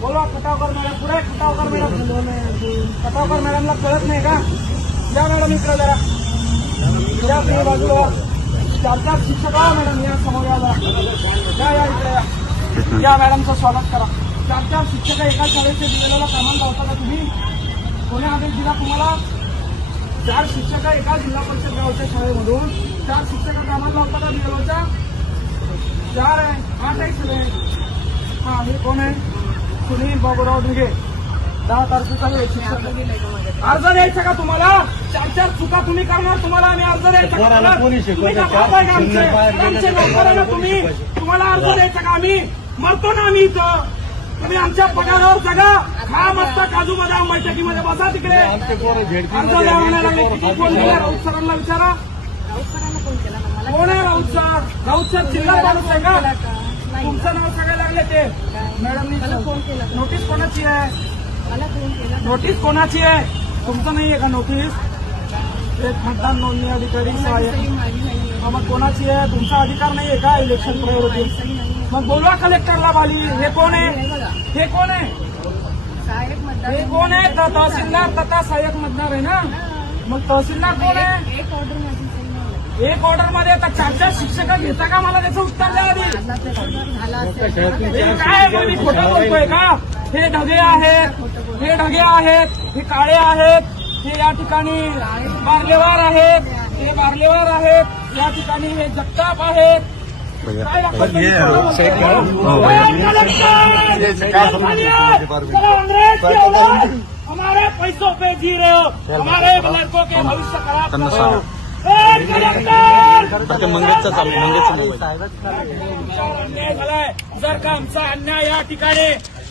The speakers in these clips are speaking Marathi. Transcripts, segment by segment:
बोला खटावकर मॅडम, पुढे खटावकर मॅडम. खटावकर मॅडमला कळत नाही का? या मॅडम इकडे जरा या तुम्ही बाजूला. 4 शिक्षक आहे मॅडम, या समोर या इकडे या मॅडमचं स्वागत करा. 4 शिक्षक एका शाळेचे दिलेला कामाला लावता का तुम्ही? कोणी आदेश दिला तुम्हाला? 4 शिक्षक एका जिल्हा परिषद गावच्या शाळेमधून 4 शिक्षक कामाला लावता का बिएलओच्या? 4 आहे, 8 आहे सगळे. हा, हे कोण आहे? सुनील बाबूराव ढुगे. 10 तारखेचा शिक्षक अर्ज द्यायचा का तुम्हाला? 4 चुका तुम्ही करणार, तुम्हाला आम्ही अर्ज द्यायचा का? आमचे नोकर आहे ना तुम्ही, तुम्हाला अर्ज द्यायचा का? आम्ही मरतो ना आम्ही इथं. तुम्ही आमच्या पगारावर जगा, खा मस्त काजू बदाम बैठकीमध्ये बसा तिकडे. अर्ज द्या म्हणायला लागले. किती फोन केला? राऊत सरांना विचारा. कोण आहे राऊत सर? राऊत सर जिल्हा माणूस आहे का? तुमचं नाव सगळे लागले ते मॅडमनी फोन केला. नोटीस कोणाची आहे? नोटीस कोणाची आहे? तुमचं नाही आहे का नोटीस? एक मतदान नोंदणी अधिकारी सहाय्यक. मग कोणाची आहे? तुमचा अधिकार नाही आहे का इलेक्शन प्रायोरिटी? मग बोलवा कलेक्टरला बाली. हे कोण आहे? हे कोण आहे? हे कोण आहे? तहसीलदार तथा सहाय्यक मतदार आहे ना? मग तहसीलदार कोण आहे? एक ऑर्डर मध्ये आता 4 शिक्षक घेता का? मला त्याचं उत्तर द्या आधी. काय मग मी खोटं बोलतोय का? हे ढगे आहेत, हे ढगे आहेत, हे काळे आहेत, हे या ठिकाणी बार्लेवार आहेत, हे बार्लेवार आहेत, या ठिकाणी हे जगताप आहेत. हमारे पैसों पे जी रहे हो, हमारे लड़कों के भविष्य खराब करो. मंगेशचा चालू मंगेशचा अन्याय झालाय. जर का आमचा अन्याय या ठिकाणी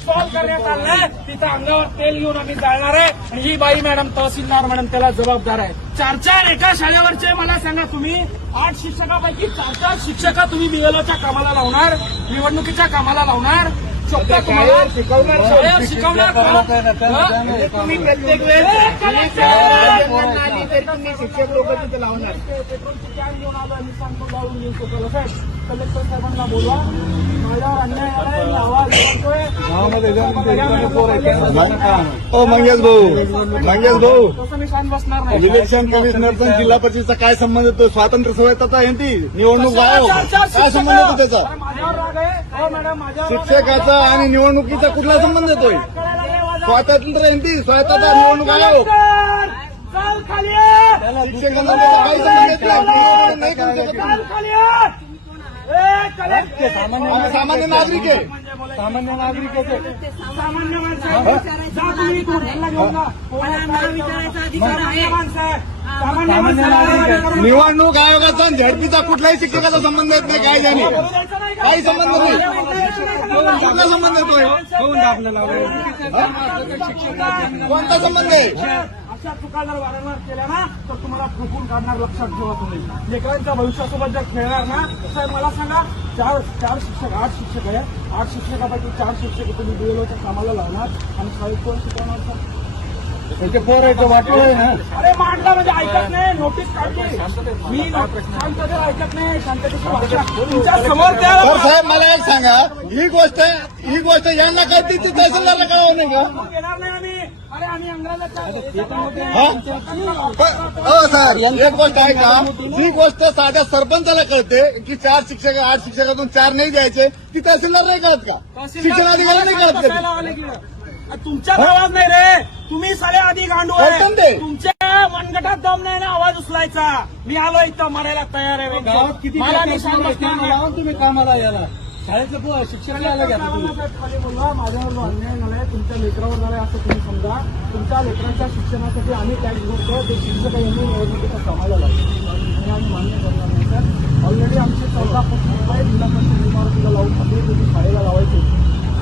सॉल्व्ह करण्यात आलाय, तिथं अंगावर तेल घेऊन आम्ही जाणार आहे. आणि ही बाई मॅडम तहसीलदार मॅडम त्याला जबाबदार आहे. 4 एका शाळेवरचे मला सांगा तुम्ही 8 शिक्षकापैकी 4 शिक्षक तुम्ही बिएलओच्या कामाला लावणार, निवडणुकीच्या कामाला लावणार. चोपता तुम्हाला शिकवणार तुम्ही प्रत्येक वेळेस तुम्ही शिक्षक लोक तिथे लावणार. पेट्रोलची कॅन घेऊन आलो आणि सांगतो लावून घेऊन शकतो. साहेब कलेक्टर साहेबांना बोलवा, माझ्यावर अन्याय आलाय, आवाज करतोय. मंगेश भाऊ तसं मी शांत बसणार नाही. इलेक्शन कमिशनरचा जिल्हा परिषदचा काय संबंध येतो? स्वातंत्र्य सवयता यांची निवडणूक आयोग काय संबंध येतो त्याचा? माझ्यावर राग आहे. हो मॅडम, माझ्यावर शिक्षकाचा आणि निवडणुकीचा कुठला संबंध येतोय? स्वातंत्र्य यांची स्वायत्ता निवडणूक आयोग खाली शिक्षकांना काही संबंध येत नाही. सामान्य नागरिक आहे. सामान्य नागरिक सामान्य माणसं. निवडणूक आयोगाचा आणि झडपीचा कुठल्याही शिक्षकाचा संबंध येत नाही. काय झाली? काही संबंध नाही. कुठला संबंध येतोय? कोणता संबंध आहे? अशा चुका जर वारंवार केल्या ना तर तुम्हाला फुकून काढणार. लक्षात ठेवा. तुम्ही लेकरांच्या भविष्यासोबत जर खेळणार ना, साहेब मला सांगा, 4 शिक्षक 8 शिक्षक आहे. 8 शिक्षकापैकी 4 शिक्षक तुम्ही बिएलओच्या कामाला लावणार आणि शाळेत कोण शिकवणार? सर त्याचे पोरायचं वाटलं आहे ना. अरे मांडला म्हणजे ऐकत नाही. नोटीस काढली मी. शांततेत ऐकत नाही. शांततेची भाषा तुमच्या समोर त्या. साहेब मला एक सांगा, ही गोष्ट यांना कळते ती तहसीलदारला कळवं नाही का? घेणार नाही आम्ही. अरे आम्ही अंग्रेजाच्या सर एक गोष्ट आहे का? ही गोष्ट साध्या सरपंचाला कळते की 4 शिक्षक 8 शिक्षकातून 4 नाही द्यायचे. ती तहसीलदार नाही कळत का? शिक्षण अधिकारी नाही कळत का? तुमच्यात आवाज नाही रे. तुम्ही सारे आधी गांडू आहे. तुमच्या मनगटात दम नाही ना आवाज उचलायचा. मी आलो इथं मरायला तयार आहे. गावात किती मला निशाण बसणार तुम्ही कामाला याला शाळेचं शिक्षणाला घ्या. खाली बोलवा. माझ्यावर अन्याय झालाय, तुमच्या लेकरावर झालाय असं तुम्ही समजा. तुमच्या लेकरांच्या शिक्षणासाठी आम्ही टॅक्स भरतो. ते शिक्षक यांनी निवडणुकीचा कामाला लागतो आणि आम्ही मान्य करणार नाही. सर ऑलरेडी आमचे 14 रुपये जिल्हा परिषद इमारतीला लावून होते. तुम्ही शाळेला लावायचे.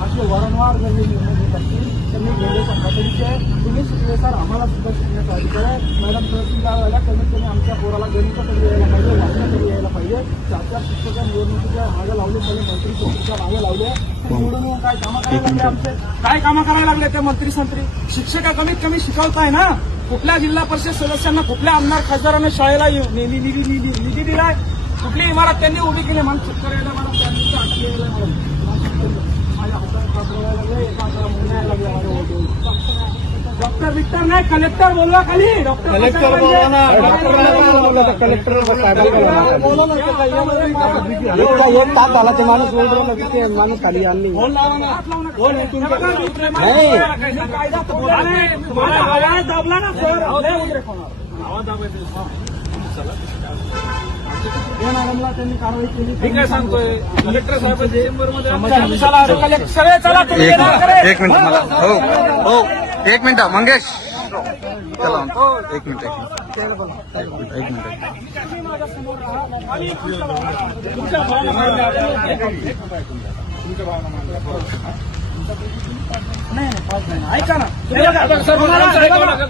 असे वारंवार जर हे निर्णय घेत असतील तर मी गेले खात्रीचे. तुम्ही शिकले सर, आम्हाला सुद्धा शिकण्याचा अधिकार आहे. मॅडम तहसीलदार व्हायला कमीत कमी आमच्या पोराला गणित तरी यायला पाहिजे, वाचन तरी यायला पाहिजे. 4 शिक्षक निवडणुकीच्या मागे लावले, पहिले मंत्री संत्रीच्या मागे लावले, निवडून येऊन काय कामं करायला लागले आमचे? काय कामं करायला लागले ते मंत्री संत्री? शिक्षक कमीत कमी शिकवताय ना? कुठल्या जिल्हा परिषद सदस्यांना, कुठल्या आमदार खासदारांना शाळेला निधी दिलाय? कुठली इमारत त्यांनी उभी केली? मन शेतकऱ्याला मला त्यांनी अटक केलेलं आहे. माझ्या हातात पाठवायला लागले, एका हाताला मुंग्या लागल्या माझ्या ओढून. डॉक्टर विक्टर नाही, कलेक्टर बोलवा खाली. डॉक्टर कलेक्टर बोलवा ना, कलेक्टर एक तास झाला ते माणूस बोलतो ते माणूस खाली आणली फोन लावा ना. कायदा तर बोला नाही. तुम्हाला आवाज दाबला ना सर. आवाज दाबायचा. मॅडमला त्यांनी कारवाई केली. मी काय सांगतोय, कलेक्टर साहेबांच्या चेंबरमध्ये सगळे चला. एक मिनिट मला हो एक मिनिट मंगेश चला एक मिनिट ऐका ना,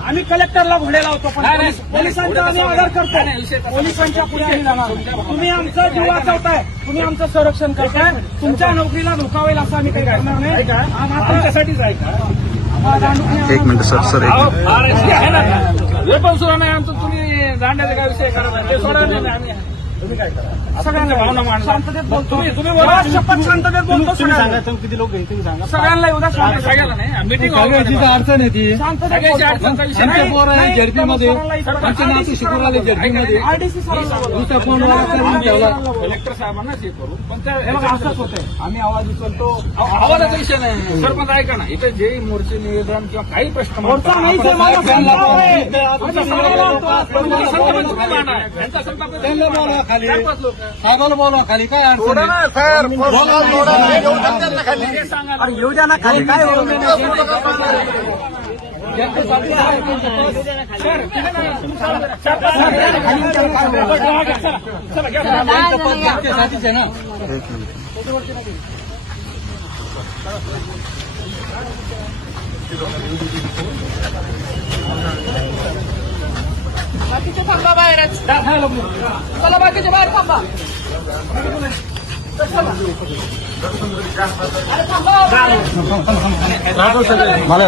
आम्ही कलेक्टरला घोडे लावतो, पण पोलिसांचा आम्ही आदर करतो. पोलिसांच्या पुढे आम्ही जाणार. तुम्ही आमचं जीव वाचवताय, तुम्ही आमचं संरक्षण करताय. तुमच्या नोकरीला धोका होईल असं आम्ही काही करणार नाही. तुमच्यासाठीच आहे का? एक मिनिट सर हे पण सुद्धा नाही आमचं. तुम्ही दांड्याचा काय विषय करणार ते सोडा नाही. आम्ही तुम्ही काय करा, सगळ्यांना भावना मांडा. शांततेत बोलतो. तुम्ही बोला, शपथ शांततेत बोलतो. सगळ्यांना किती लोक येतील सांगा. सगळ्यांना उद्या सगळ्याला नाही मीटिंग अडचण आहे ती शांततेत झडपीमध्ये शिकून आले झडपीमध्ये आरडीसी दुसरा फोन ठेवला. कलेक्टर साहेबांना हे करू, पण हे बघा असंच होतंय. आम्ही आवाज उचलतो. आवाजाचा विषय नाही. सरपंच ऐका ना, इथे जे मोर्चे निवेदन किंवा काही प्रश्न मोर्चा नाही सर, माझा संताप आहे. यांचा संताप आहे. खाली साहेबाला बोलवा खाली काय अडचण आहे? सर येऊ शकतात ना खाली. अरे येऊ द्या ना खाली काय होऊ दे ना. साठीच आहे ना. बाकीचे थांबा बाहेरच. चला बाकीचे बाहेर थांबा. मला